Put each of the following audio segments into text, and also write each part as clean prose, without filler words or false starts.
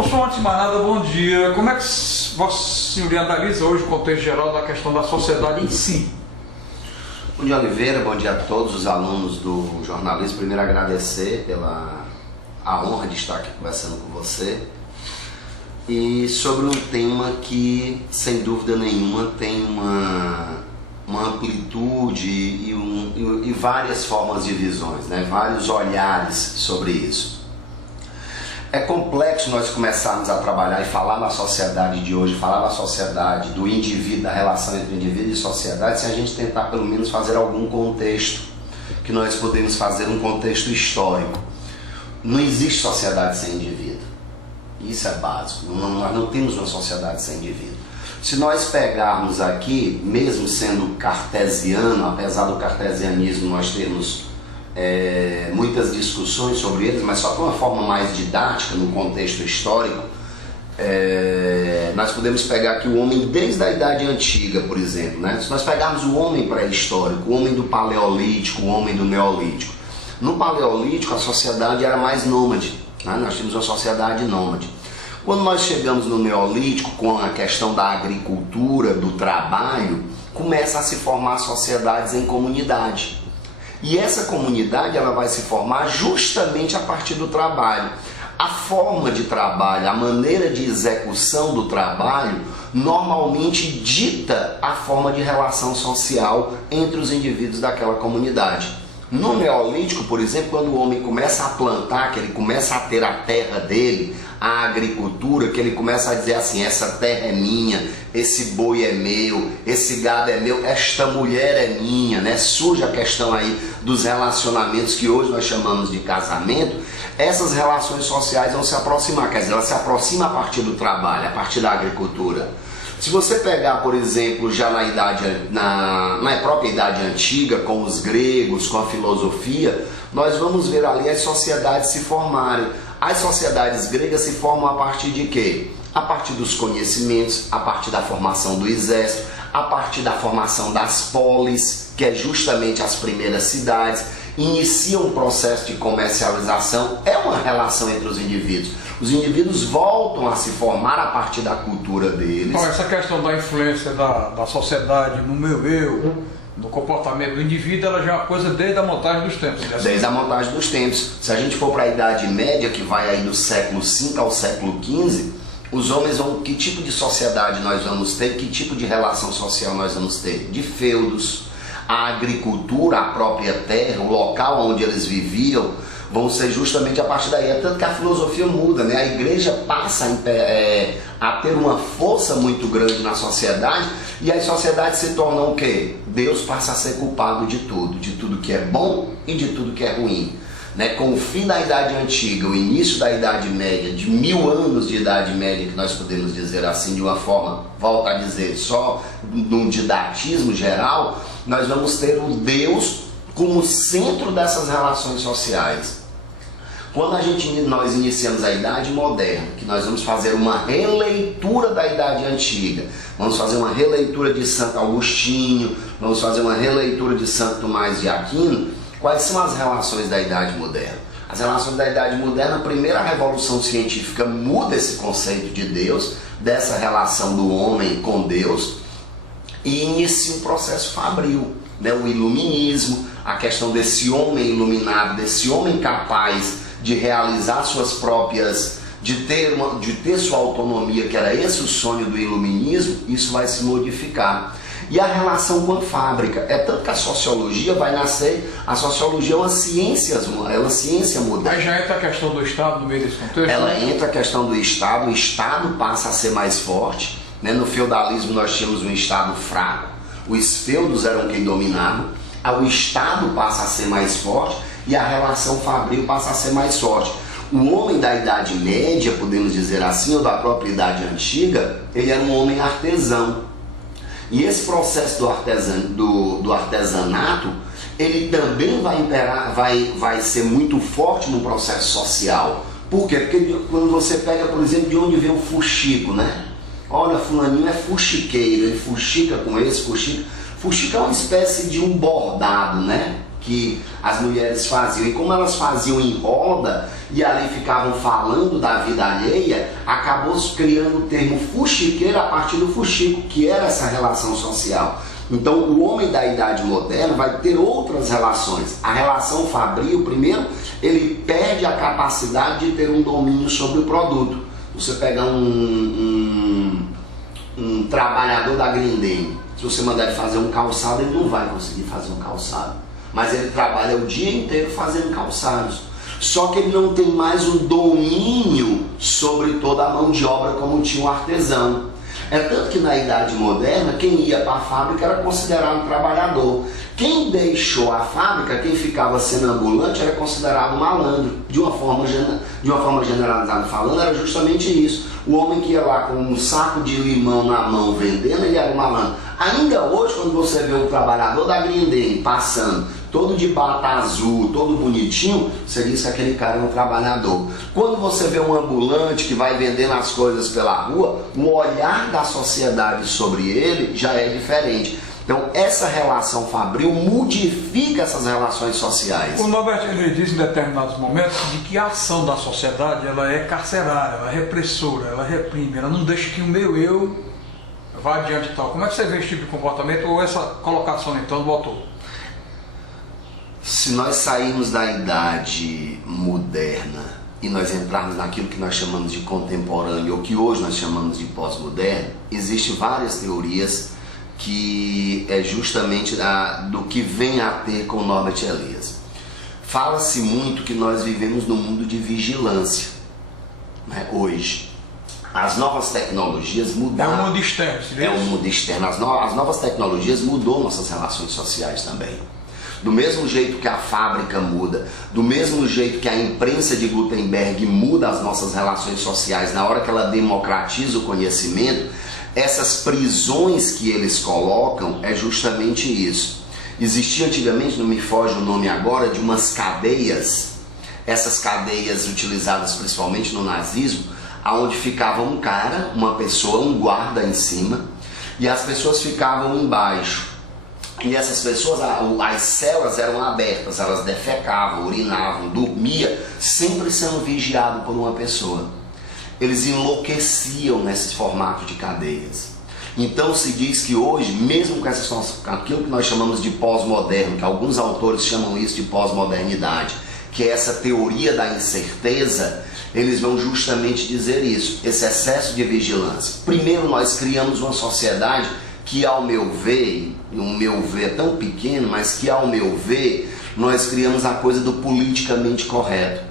Professor, antes de mais nada, bom dia. Como é que Vossa Senhoria analisa hoje o contexto geral da questão da sociedade em si? Bom dia, Oliveira. Bom dia a todos os alunos do jornalismo. Primeiro, agradecer pela honra de estar aqui conversando com você. E sobre um tema que, sem dúvida nenhuma, tem uma amplitude e várias formas de visões, né? Vários olhares sobre isso. É complexo nós começarmos a trabalhar e falar na sociedade de hoje, falar na sociedade do indivíduo, da relação entre indivíduo e sociedade, se a gente tentar pelo menos fazer algum contexto, que nós podemos fazer um contexto histórico. Não existe sociedade sem indivíduo. Isso é básico. Nós não temos uma sociedade sem indivíduo. Se nós pegarmos aqui, mesmo sendo cartesiano, apesar do cartesianismo nós termos muitas discussões sobre eles, mas só de uma forma mais didática, no contexto histórico, nós podemos pegar aqui o homem desde a Idade Antiga, por exemplo, né? Se nós pegarmos o homem pré-histórico, o homem do Paleolítico, o homem do Neolítico. No Paleolítico a sociedade era mais nômade, né? Nós tínhamos uma sociedade nômade. Quando nós chegamos no Neolítico, com a questão da agricultura, do trabalho, começa a se formar sociedades em comunidade. E essa comunidade ela vai se formar justamente a partir do trabalho. A forma de trabalho, a maneira de execução do trabalho, normalmente dita a forma de relação social entre os indivíduos daquela comunidade. No Neolítico, por exemplo, quando o homem começa a plantar, que ele começa a ter a terra dele, a agricultura, que ele começa a dizer assim, essa terra é minha, esse boi é meu, esse gado é meu, esta mulher é minha, né? Surge a questão aí dos relacionamentos que hoje nós chamamos de casamento. Essas relações sociais vão se aproximar, quer dizer, elas se aproximam a partir do trabalho, a partir da agricultura. Se você pegar, por exemplo, já na própria Idade Antiga, com os gregos, com a filosofia, nós vamos ver ali as sociedades se formarem. As sociedades gregas se formam a partir de quê? A partir dos conhecimentos, a partir da formação do exército, a partir da formação das polis, que é justamente as primeiras cidades, inicia um processo de comercialização, é uma relação entre os indivíduos. Os indivíduos voltam a se formar a partir da cultura deles. Então, essa questão da influência da sociedade no meu eu, no comportamento do indivíduo, ela já é uma coisa desde a montagem dos tempos. Desde a montagem dos tempos. Se a gente for para a Idade Média, que vai aí do século V ao século XV, os homens vão... Que tipo de sociedade nós vamos ter? Que tipo de relação social nós vamos ter? De feudos. A agricultura, a própria terra, o local onde eles viviam, vão ser justamente a partir daí. É tanto que a filosofia muda, né? A igreja passa a ter uma força muito grande na sociedade e as sociedades se tornam o quê? Deus passa a ser culpado de tudo que é bom e de tudo que é ruim. Né? Com o fim da Idade Antiga, o início da Idade Média, de 1000 anos de Idade Média, que nós podemos dizer assim de uma forma, volto a dizer, só num didatismo geral, nós vamos ter o Deus como centro dessas relações sociais. Quando nós iniciamos a Idade Moderna, que nós vamos fazer uma releitura da Idade Antiga, vamos fazer uma releitura de Santo Agostinho, vamos fazer uma releitura de Santo Tomás de Aquino, quais são as relações da Idade Moderna? As relações da Idade Moderna, a primeira revolução científica muda esse conceito de Deus, dessa relação do homem com Deus, e inicia um processo fabril, né? O iluminismo, a questão desse homem iluminado, desse homem capaz de realizar suas próprias, de ter sua autonomia, que era esse o sonho do iluminismo, isso vai se modificar. E a relação com a fábrica, é tanto que a sociologia vai nascer, a sociologia é uma ciência moderna. Aí já entra a questão do Estado no meio desse contexto? Ela entra a questão do Estado, o Estado passa a ser mais forte, né? No feudalismo nós tínhamos um Estado fraco, os feudos eram quem dominavam, o Estado passa a ser mais forte e a relação fabril passa a ser mais forte. O homem da Idade Média, podemos dizer assim, ou da própria Idade Antiga, ele era um homem artesão. E esse processo do artesanato, ele também vai ser muito forte no processo social. Por quê? Porque quando você pega, por exemplo, de onde vem o fuxico, né? Olha, fulaninho é fuxiqueiro, ele fuxica com esse, fuxica. Fuxica é uma espécie de um bordado, né? que as mulheres faziam. E como elas faziam em roda e ali ficavam falando da vida alheia, acabou criando o termo fuxiqueiro a partir do fuxico, que era essa relação social. Então o homem da idade moderna vai ter outras relações. A relação fabril, primeiro, ele perde a capacidade de ter um domínio sobre o produto. Você pega um trabalhador da Grindene, se você mandar ele fazer um calçado, ele não vai conseguir fazer um calçado. Mas ele trabalha o dia inteiro fazendo calçados. Só que ele não tem mais o domínio sobre toda a mão de obra como tinha um artesão. É tanto que na idade moderna, quem ia para a fábrica era considerado trabalhador. Quem deixou a fábrica, quem ficava sendo ambulante, era considerado malandro. De uma forma generalizada falando, era justamente isso. O homem que ia lá com um saco de limão na mão vendendo, ele era um malandro. Ainda hoje, quando você vê um trabalhador da Grindene passando, todo de bata azul, todo bonitinho, você diz que aquele cara é um trabalhador. Quando você vê um ambulante que vai vendendo as coisas pela rua, o olhar da sociedade sobre ele já é diferente. Então essa relação fabril modifica essas relações sociais. O Norberto, ele diz em determinados momentos de que a ação da sociedade ela é carcerária, ela é repressora, ela reprime, ela não deixa que o meu eu vá adiante e tal. Como é que você vê esse tipo de comportamento ou essa colocação então do autor? Se nós sairmos da idade moderna e nós entrarmos naquilo que nós chamamos de contemporâneo, ou que hoje nós chamamos de pós-moderno, existem várias teorias que é justamente do que vem a ter com Norbert Elias. Fala-se muito que nós vivemos num mundo de vigilância, né, hoje. As novas tecnologias mudaram. É um mundo externo. É um mundo externo. As novas tecnologias mudou nossas relações sociais também. Do mesmo jeito que a fábrica muda, do mesmo jeito que a imprensa de Gutenberg muda as nossas relações sociais na hora que ela democratiza o conhecimento, essas prisões que eles colocam é justamente isso. Existia antigamente, não me foge o nome agora, de umas cadeias, essas cadeias utilizadas principalmente no nazismo, onde ficava um cara, uma pessoa, um guarda em cima, e as pessoas ficavam embaixo. E essas pessoas, as celas eram abertas, elas defecavam, urinavam, dormiam, sempre sendo vigiado por uma pessoa. Eles enlouqueciam nesse formato de cadeias. Então se diz que hoje, mesmo com aquilo que nós chamamos de pós-moderno, que alguns autores chamam isso de pós-modernidade, que é essa teoria da incerteza, eles vão justamente dizer isso, esse excesso de vigilância. Primeiro nós criamos uma sociedade que, ao meu ver, e o meu ver é tão pequeno, mas que, ao meu ver, nós criamos a coisa do politicamente correto.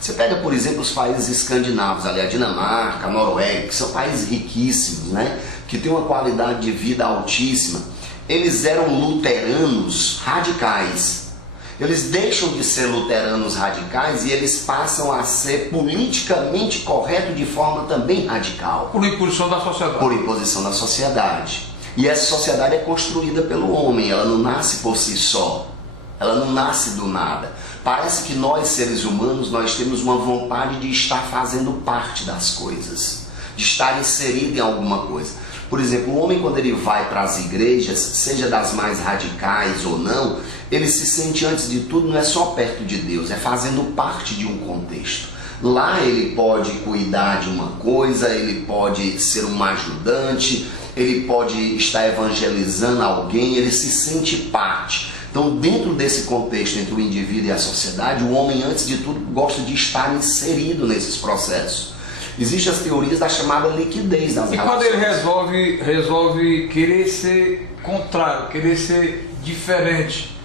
Você pega, por exemplo, os países escandinavos, ali a Dinamarca, a Noruega, que são países riquíssimos, né? Que têm uma qualidade de vida altíssima. Eles eram luteranos radicais. Eles deixam de ser luteranos radicais e eles passam a ser politicamente corretos de forma também radical. Por imposição da sociedade. Por imposição da sociedade. E essa sociedade é construída pelo homem, ela não nasce por si só. Ela não nasce do nada. Parece que nós, seres humanos, nós temos uma vontade de estar fazendo parte das coisas, de estar inserido em alguma coisa. Por exemplo, o homem, quando ele vai para as igrejas, seja das mais radicais ou não, ele se sente, antes de tudo, não é só perto de Deus, é fazendo parte de um contexto. Lá ele pode cuidar de uma coisa, ele pode ser um ajudante, ele pode estar evangelizando alguém, ele se sente parte. Então, dentro desse contexto entre o indivíduo e a sociedade, o homem, antes de tudo, gosta de estar inserido nesses processos. Existem as teorias da chamada liquidez das relações. E quando ele resolve querer ser contrário, querer ser diferente,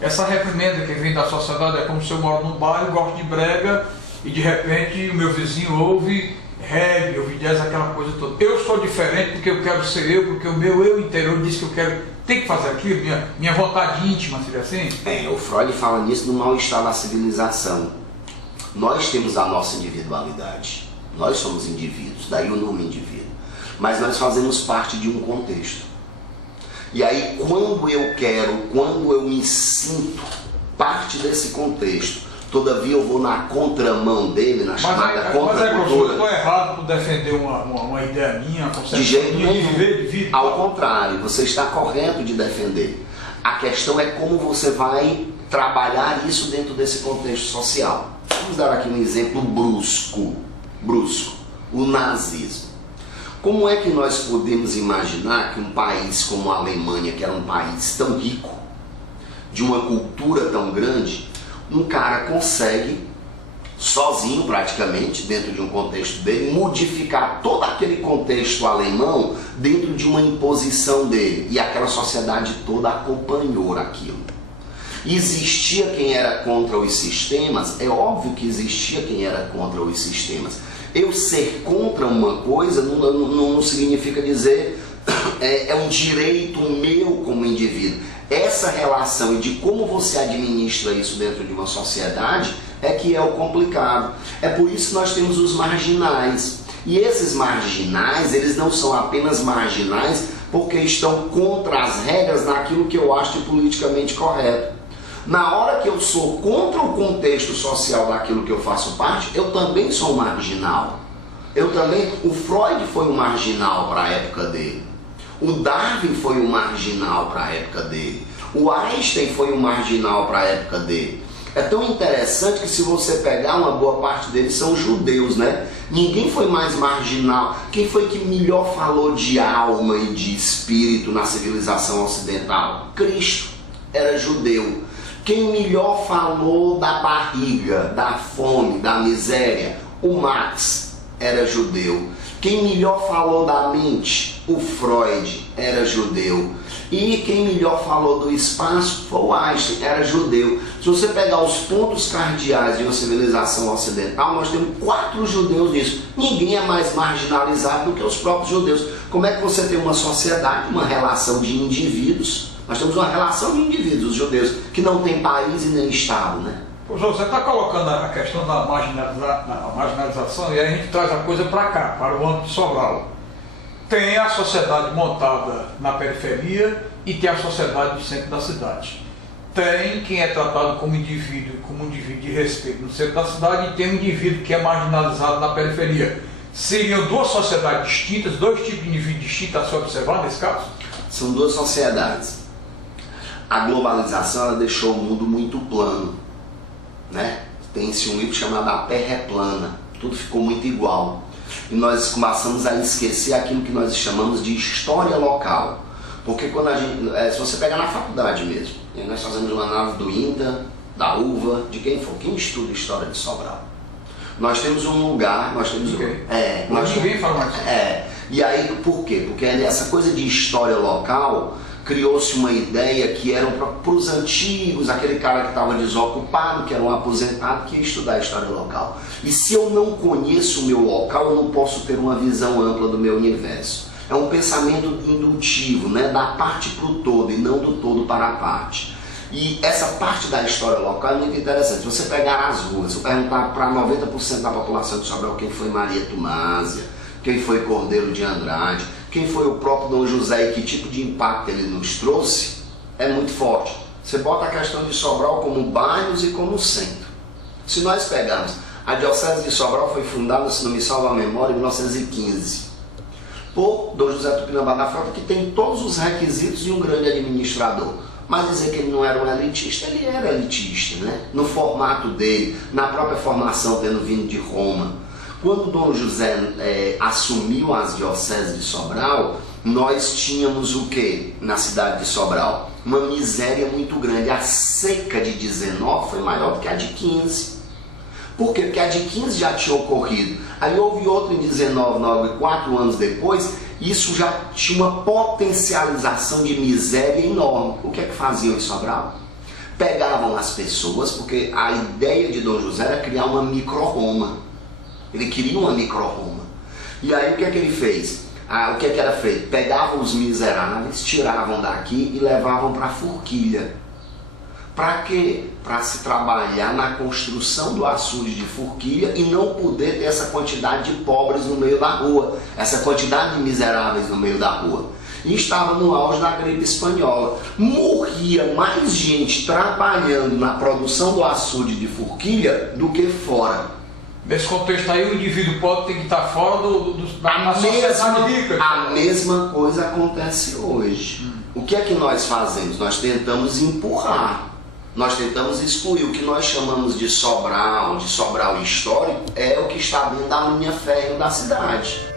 essa reprimenda que vem da sociedade é como se eu moro num bairro, gosto de brega, e de repente o meu vizinho ouve reggae, ouve jazz, aquela coisa toda. Eu sou diferente porque eu quero ser eu, porque o meu eu interior diz que eu quero, tem que fazer aquilo, minha vontade íntima, seria assim? O Freud fala nisso no mal-estar da civilização. Nós temos a nossa individualidade, nós somos indivíduos, daí o nome indivíduo. Mas nós fazemos parte de um contexto. E aí quando eu me sinto parte desse contexto, todavia eu vou na contramão dele, na chamada contracultura. Eu estou errado por defender uma ideia minha, uma concepção de jeito minha nenhum. de viver, de vida. Ao contrário, você está correto de defender. A questão é como você vai trabalhar isso dentro desse contexto social. Vamos dar aqui um exemplo brusco, o nazismo. Como é que nós podemos imaginar que um país como a Alemanha, que era um país tão rico, de uma cultura tão grande, um cara consegue, sozinho praticamente, dentro de um contexto dele, modificar todo aquele contexto alemão dentro de uma imposição dele, e aquela sociedade toda acompanhou aquilo. Existia quem era contra os sistemas, é óbvio que existia quem era contra os sistemas. Eu ser contra uma coisa não significa dizer é um direito meu como indivíduo. Essa relação e de como você administra isso dentro de uma sociedade é que é o complicado. É por isso que nós temos os marginais. E esses marginais, eles não são apenas marginais porque estão contra as regras naquilo que eu acho de politicamente correto. Na hora que eu sou contra o contexto social daquilo que eu faço parte, eu também sou um marginal. O Freud foi um marginal para a época dele. O Darwin foi um marginal para a época dele. O Einstein foi um marginal para a época dele. É tão interessante que se você pegar uma boa parte deles são judeus, né? Ninguém foi mais marginal. Quem foi que melhor falou de alma e de espírito na civilização ocidental? Cristo era judeu. Quem melhor falou da barriga, da fome, da miséria? O Marx era judeu. Quem melhor falou da mente? O Freud era judeu. E quem melhor falou do espaço foi o Einstein, era judeu. Se você pegar os pontos cardeais de uma civilização ocidental, nós temos 4 judeus nisso. Ninguém é mais marginalizado do que os próprios judeus. Como é que você tem uma sociedade, uma relação de indivíduos? Nós temos uma relação de indivíduos, os judeus, que não tem país e nem Estado, né? Professor, você está colocando a questão da marginalização e aí a gente traz a coisa para cá, para o âmbito de Sobral. Tem a sociedade montada na periferia e tem a sociedade do centro da cidade. Tem quem é tratado como um indivíduo de respeito no centro da cidade e tem um indivíduo que é marginalizado na periferia. Seriam 2 sociedades distintas, 2 tipos de indivíduos distintos a se observar nesse caso? São 2 sociedades. A globalização ela deixou o mundo muito plano, né? Tem-se um livro chamado A Terra é Plana, tudo ficou muito igual. E nós começamos a esquecer aquilo que nós chamamos de história local. Porque quando a gente, se você pegar na faculdade mesmo, nós fazemos uma análise do INTA, da UVA, de quem for, quem estuda história de Sobral. Nós temos um lugar, nós temos ninguém fala mais. E aí por quê? Porque essa coisa de história local criou-se uma ideia que era para os antigos, aquele cara que estava desocupado, que era um aposentado, que ia estudar a história local. E se eu não conheço o meu local, eu não posso ter uma visão ampla do meu universo. É um pensamento indutivo, né? Da parte para o todo e não do todo para a parte. E essa parte da história local é muito interessante. Se você pegar as ruas, perguntar para 90% da população de Sobral quem foi Maria Tumásia, quem foi Cordeiro de Andrade, quem foi o próprio Dom José e que tipo de impacto ele nos trouxe, é muito forte. Você bota a questão de Sobral como bairros e como centro. Se nós pegarmos, a Diocese de Sobral foi fundada, se não me salva a memória, em 1915, por Dom José Tupinambá da Frota, que tem todos os requisitos de um grande administrador. Mas dizer que ele não era um elitista, ele era elitista, né? No formato dele, na própria formação tendo vindo de Roma. Quando Dom José assumiu as dioceses de Sobral, nós tínhamos o que na cidade de Sobral? Uma miséria muito grande. A seca de 19 foi maior do que a de 15. Por quê? Porque a de 15 já tinha ocorrido. Aí houve outra em 19, 4 anos depois, isso já tinha uma potencialização de miséria enorme. O que é que faziam em Sobral? Pegavam as pessoas, porque a ideia de Dom José era criar uma micro-Roma. Ele queria uma micro-Roma. E aí o que é que ele fez? O que é que era feito? Pegavam os miseráveis, tiravam daqui e levavam para a Forquilha. Para quê? Para se trabalhar na construção do açude de Forquilha e não poder ter essa quantidade de pobres no meio da rua, essa quantidade de miseráveis no meio da rua. E estava no auge da gripe espanhola. Morria mais gente trabalhando na produção do açude de Forquilha do que fora. Nesse contexto aí, o indivíduo pobre tem que estar fora da sociedade rica. A mesma coisa acontece hoje. O que é que nós fazemos? Nós tentamos empurrar. nós tentamos excluir. O que nós chamamos de Sobral histórico, é o que está dentro da linha férrea da cidade.